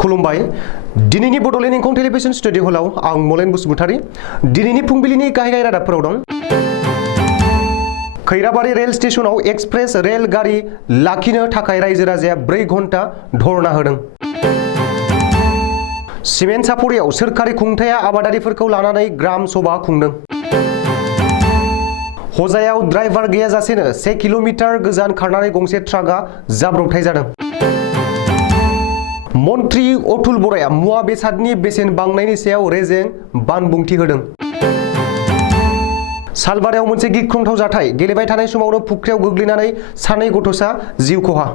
खुलुमबाय दिनैनि Bodoland इंखं television studio हलाव आं मलेन बसुमतारी दिनैनि फुंबिलिनि गाहाय रादाबफोराव दं। खैराबारि रेल स्टेशनाव एक्सप्रेस रेल गारि लाखिनो थाखाय रायजो राजाया 4 घन्टा धरना होदों। सिमेन्ट सापरियाव सोरखारि खुंथाया आबादारिफोरखौ लानानै ग्राम सभा खुंदों। हजायाव ड्राइभार गैयाजासेनो 1 किल'मिटार गोजान खारनानै गंसे ट्राकआ जाब्रबथाय जादों। मन्त्रि अतुल बराया मुवा बेसादनि बेसेन बांनायनि सायाव रेजें बानबुंथि होदों। सालबारियाव मोनसे गिख्रंथाव जाथाय गेलेबाय थानाय समावनो फुख्रियाव गोग्लैनानै 2 गथ'सा जिउ खहा।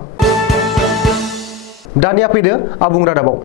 दानिया फैदो आबुं रादाबाव।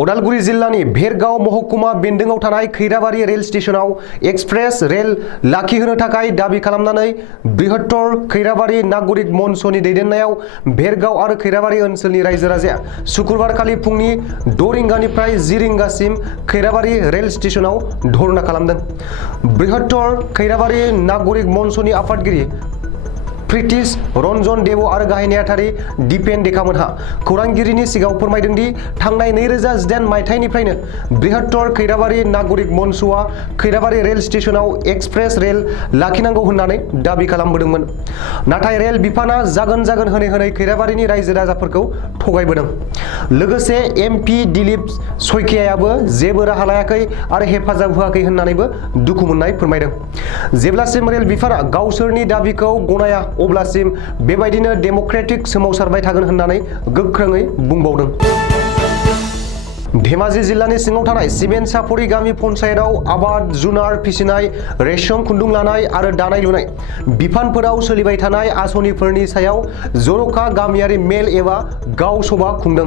उदालगुरि जिल्लानि भेरगाव महकुमा बेन्दोंआव थानाय खैराबारि रेल स्टेशनाव एक्सप्रेस रेल लाखिहोनो थाखाय दाबि खालामनानै बृहत्तर खैराबारि नागरिक मन्चनि दैदेननायाव भेरगाव आरो खैराबारि ओनसोलनि रायजो राजाया शुक्रबारखालि फुंनि 6 रिंगानिफ्राय 10 रिंगासिम खैराबारि रेल स्टेशनाव धरना खालामदों। बृहत्तर खैराबारि नागरिक मन्चनि आफादगिरि प्रिटिश रन्जन देव आरो गाहाय नेहाथारि दिपेन देखामोनहा खौरांगिरिनि सिगाङाव फोरमायदों दि थांनाय 2018 मायथाइनिफ्रायनो बृहत्तर खैराबारि नागरिक मन्चआ खैराबारि रेल स्टेशनाव एक्सप्रेस रेल लाखिनांगौ होननानै दाबि खालामबोदोंमोन। नाथाय रेल बिफाना जागोन होनै खैराबारिनि रायजो राजाफोरखौ थगायबोदों। लोगोसे एमपि दिलीप सयखियायाबो जेबो राहा लायाखै आरो हेफाजाब होआखै होननानैबो दुखु मोननाय फोरमायदों। जेब्लासिम रेल बिफाना गावसोरनि दाबिखौ गनाया अब्लासिम बेबायदिनो डेम'क्रेटिक सोमावसारबाय थागोन होननानै गोख्रोङै बुंबावदों। धेमाजि जिल्लानि सिङाव थानाय सिमेन्ट सापरि गामि पन्चायतआव आबाद जुनार फिसिनाय रेशम खुन्दुं लानाय आरो दानाय लुनाय बिफानफोराव सोलिबाय थानाय आसनिफोरनि सायाव जर'खा गामियारि मेल एबा गाव सभा खुंदों।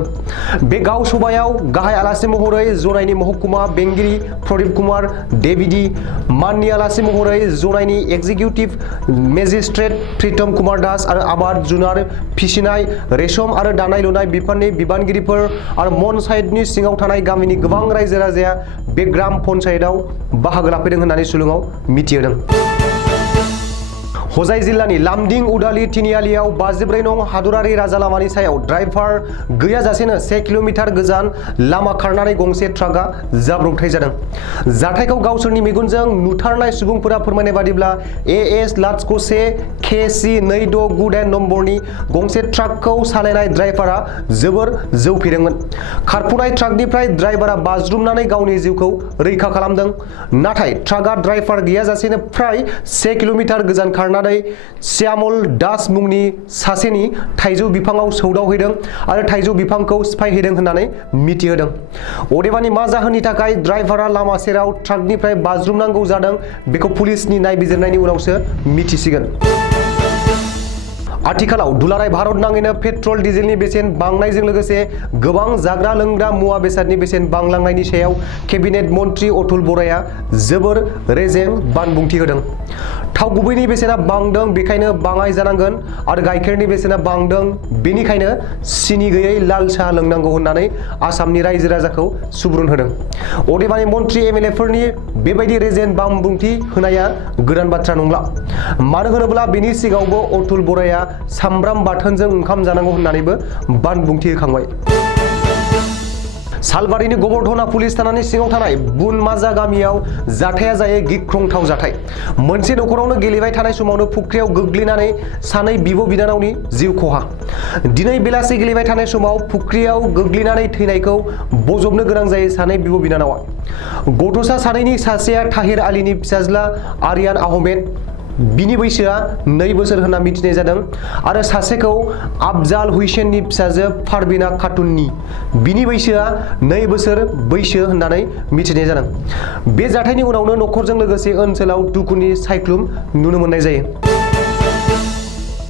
बे गाव सभायाव गाहाय आलासि महरै जनायनि महकुमा बेंगिरि प्रदीप कुमार देविदी, माननि आलासि महरै जनायनि एक्जिकिउटिभ मेजिस्ट्रेट प्रीतम कुमार दास आरो आबाद जुनार फिसिनाय रेशम आरो दानाय लुनाय बिफाननि बिबानगिरिफोर आरो पन्चायतनि सिङाव थानाय गामिनि गोबां रायजो राजाया बे ग्राम पन्चायतआव बाहागो लाफैदों होननानै सुलुङाव मिथिहोदों। हजाय जिल्लानि लामदिं उदालि तिनिआलियाव 54 नं हादरारि राजा लामानि सायाव ड्राइभार गैयाजासेनो 1 किल'मिटार गोजान लामा खारनानै गंसे ट्राकआ जाब्रबथाय जादों। जाथायखौ गावसोरनि मेगनजों नुथारनाय सुबुंफोरा फोरमायनाय बादिब्ला AS-1 KC2698 नम्बरनि गंसे ट्राकखौ सालायनाय ड्राइभारा जोबोर जौ फेदोंमोन। खारफुनाय ट्राकनिफ्राय ड्राइभारा बाज्रुमनानै गावनि जिउखौ रैखा खालामदों। नाथाय ट्राकआ ड्राइभार गैयाजासेनो फ्राय 1 किल'मिटार गोजान खारनानै श्यामल दास मुंनि सासेनि थाइजौ बिफाङाव सौदावहैदों आरो थाइजौ बिफांखौ सिफायहैदों होननानै मिथिहोदों। अदेबानि मा जाहोननि थाखाय ड्राइभारा लामा सेराव ट्राकनिफ्राय बाज्रुमनांगौ जादों बेखौ पुलिसनि नायबिजिरनायनि उनावसो मिथिसिगोन। आथिखालाव दुलाराय भारत नाङैनो पेट्रल डिजेलनि बेसेन बांनायजों लोगोसे गोबां जाग्रा लोंग्रा मुवा बेसादनि बेसेन बांलांनायनि सायाव केबिनेट मन्त्रि अतुल बराया जोबोर रेजें बानबुंथि होदों। थाव गुबैनि बेसेना बांदों बेखायनो बाङाय जानांगोन आरो गाइखेरनि बेसेना बांदों बेनिखायनो सिनि गैयै लाल साहा लोंनांगौ होननानै आसामनि रायजो राजाखौ सुबुरुन होदों। अदेबानि मन्त्रि एमएलएफोरनि बेबायदि रेजें बानबुंथि होनाया गोदान बाथ्रा नंला। मानो होनोब्ला बेनि सिगाङावबो अतुल बराया सामब्राम बाथोनजों ओंखाम जानांगौ होननानैबो बानबुंथि होखांबाय। सालबारिनि गबरधना पुलिस थानानि सिङाव थानाय बुनमाजा गामियाव जाथाया जायो गिख्रंथाव जाथाय। मोनसे नखरावनो गेलेबाय थानाय समावनो फुख्रियाव गोग्लैनानै 2 बिब' बिनानावनि जिउ खहा। दिनै बेलासि गेलेबाय थानाय समाव फुख्रियाव गोग्लैनानै थैनायखौ बजबनो गोनां जायो 2 बिब' बिनानावा। गथ'सा 2नि सासेया ताहिर आलीनि फिसाज्ला आरियान आहमेद, बिनि बैसोआ 2 बोसोर होनना मिथिनाय जादों आरो सासेखौ आफजाल हुसैननि फिसाजो पारवीना खातुननि, बिनि बैसोआ 2 बोसोर बैसो होननानै मिथिनाय जादों। बे जाथायनि उनावनो नखरजों लोगोसे ओनसोलाव दुखुनि सायख्लुम नुनो मोननाय जायो।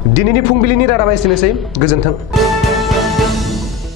दिनैनि फुंबिलिनि रादाबा एसेनोसै। गोजोन्थों।